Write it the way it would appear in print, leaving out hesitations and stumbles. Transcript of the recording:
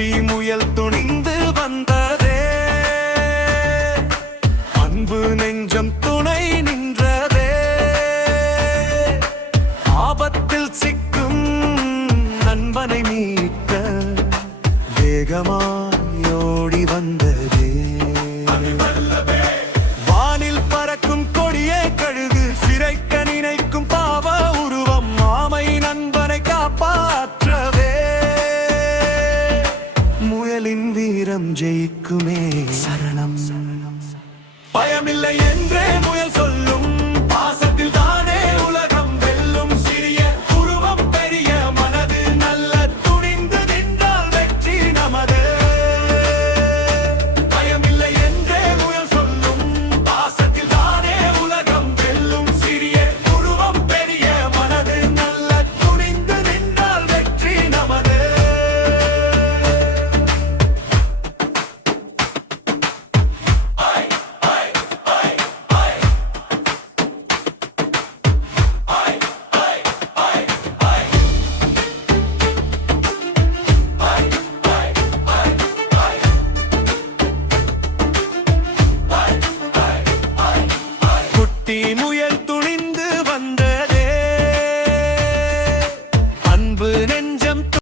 குட்டி முயல் துணிந்து வந்ததே, அன்பு நெஞ்சம் துணை நின்றதே. ஆபத்தில் சிக்கும் நண்பனை மீட்க வேகமாயோடி வந்ததே. வானில் பறக்கும் கொடியே கழுகு, சிறைக்க நினைக்கும் பாவ உருவம், மாமை நண்பனை காப்பாற்றவே. முயலின் வீரம் ஜெயிக்குமே, சரணம். பயமில்லை என்றே முயல் சொல்